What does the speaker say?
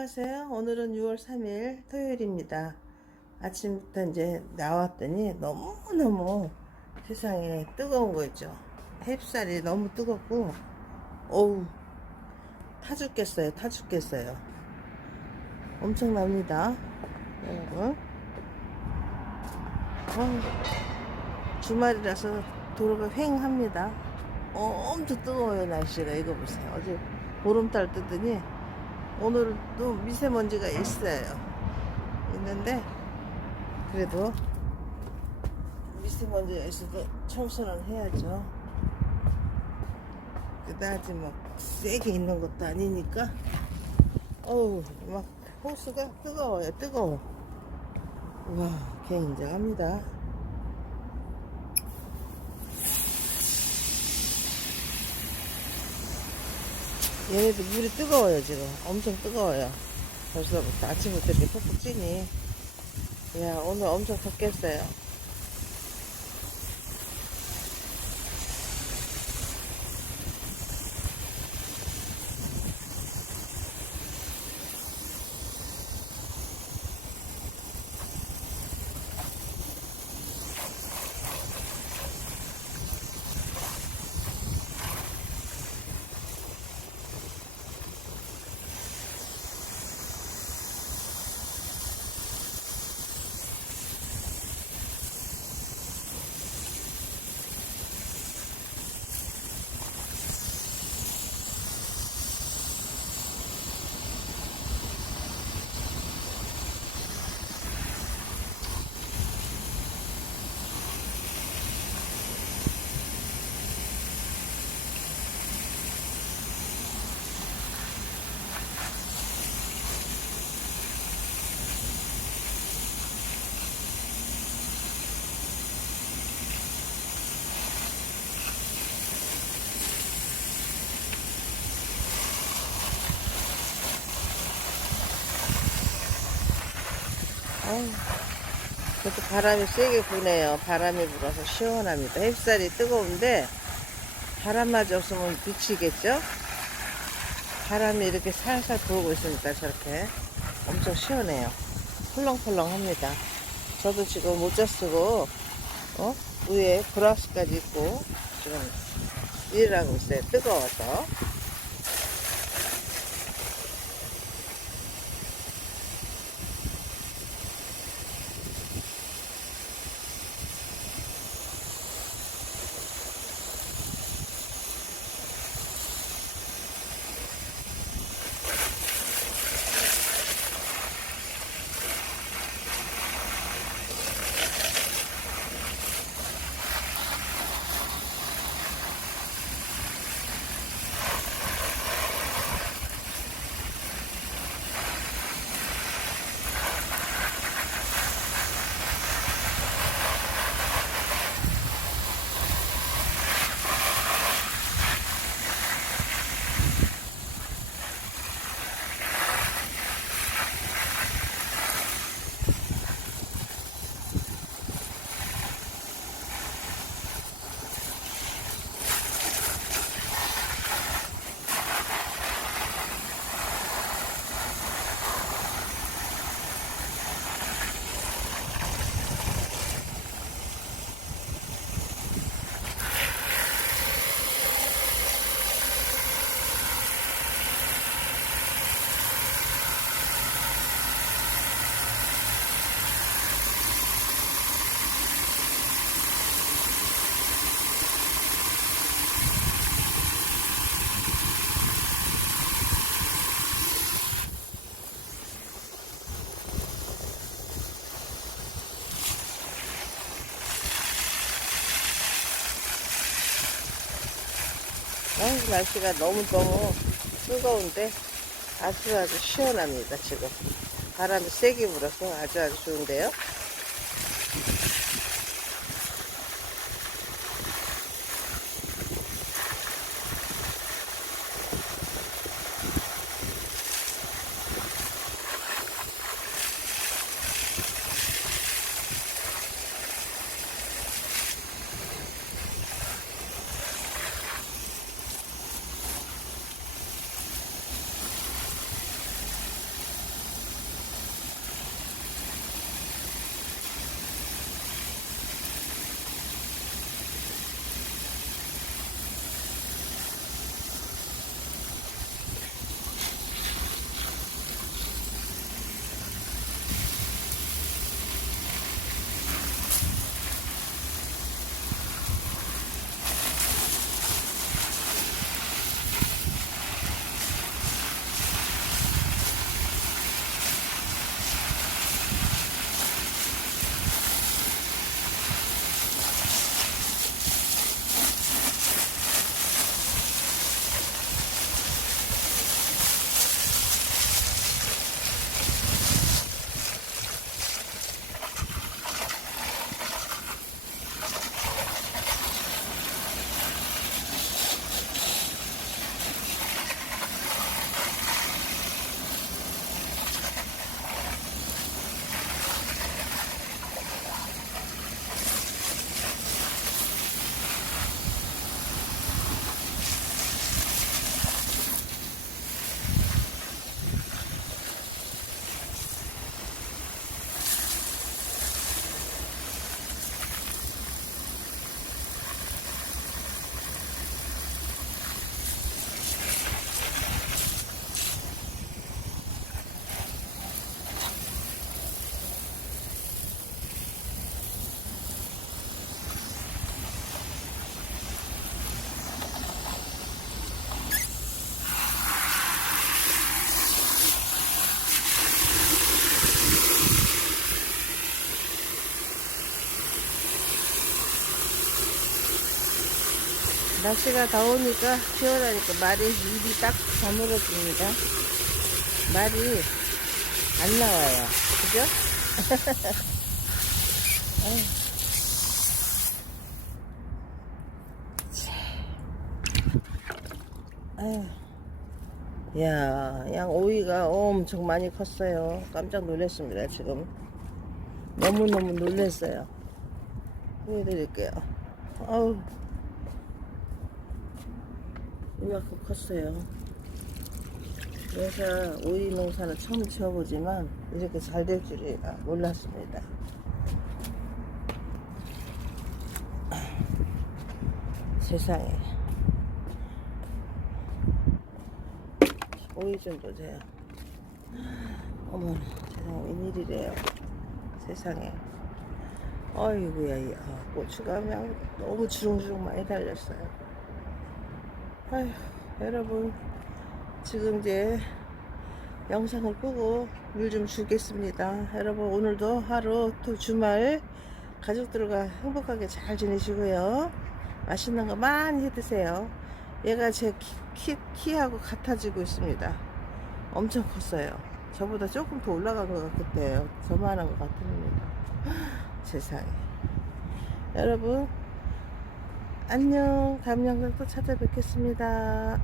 안녕하세요. 오늘은 6월 3일 토요일입니다. 아침부터 이제 나왔더니 너무너무 세상에 뜨거운 거 있죠. 햇살이 너무 뜨겁고, 어우, 타 죽겠어요. 타 죽겠어요. 엄청납니다. 여러분. 어우, 주말이라서 도로가 휑합니다. 어, 엄청 뜨거워요, 날씨가. 이거 보세요. 어제 보름달 뜨더니 오늘도 미세먼지가 있어요. 있는데 그래도 미세먼지가 있어도 청소는 해야죠. 그다지 뭐 세게 있는 것도 아니니까 어우 막 호수가 뜨거워요 뜨거워 와 굉장합니다 얘네도 물이 뜨거워요 지금. 엄청 뜨거워요. 벌써부터 아침부터 이렇게 푹푹 찌니. 야 오늘 엄청 덥겠어요 그것도 바람이 세게 부네요. 바람이 불어서 시원합니다. 햇살이 뜨거운데 바람마저 없으면 미치겠죠? 바람이 이렇게 살살 불고 있으니까 저렇게 엄청 시원해요. 펄렁펄렁합니다. 저도 지금 모자 쓰고 어? 위에 브라우스까지 입고 지금 일을 하고 있어요. 뜨거워서. 날씨가 너무너무 뜨거운데 아주 아주 시원합니다, 지금. 바람이 세게 불어서 아주 아주 좋은데요. 날씨가 더우니까 시원하니까 말이 입이 딱 다물어집니다. 말이 안 나와요. 그죠? 야, 양 오이가 엄청 많이 컸어요. 깜짝 놀랐습니다, 지금. 너무너무 놀랐어요. 보여드릴게요. 아우. 이만큼 컸어요. 그래서 오이 농사는 처음 지어보지만 이렇게 잘 될 줄이야 몰랐습니다. 세상에. 오이 좀 보세요. 어머나, 세상에 웬일이래요. 세상에. 어이구야, 이 아, 고추가 그냥 너무 주렁주렁 많이 달렸어요. 아휴, 여러분. 지금 이제 영상을 끄고 물 좀 주겠습니다. 여러분, 오늘도 하루 또 주말 가족들과 행복하게 잘 지내시고요. 맛있는 거 많이 해 드세요. 얘가 제 키, 키, 키하고 같아지고 있습니다. 엄청 컸어요. 저보다 조금 더 올라간 것 같았대요. 저만한 것 같습니다. 세상에. 여러분, 안녕. 다음 영상 또 찾아뵙겠습니다.